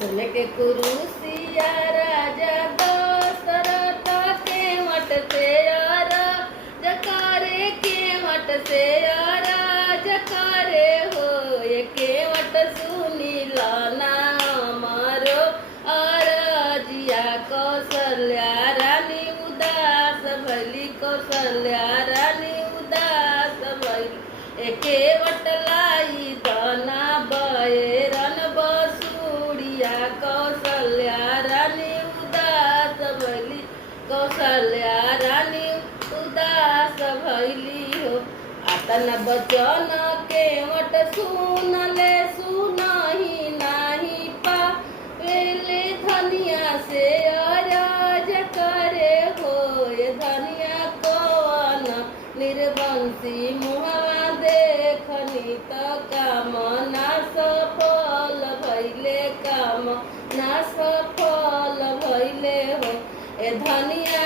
सुन के कुरुसिया राजा दशरथ के मठ से जकारे के मठ से जकारे हो ये के मठ सुनी लाना मारो आरजिया कौशल्या रानी उदास भली कौशल्या रानी उदास भली एके वटलाई दाना बैरन बसुड़िया कौशल्या रानी उदास भैली कौशल्या रानी उदास भैली हो आतन बचन के वट सुनले सुनही नाही पावेले धनिया से अराज करे हो ये धनिया कौन निर्वंशी मुहवा देखनी त काम ना सफल भैले काम ना सफल भैले हो ए धनिया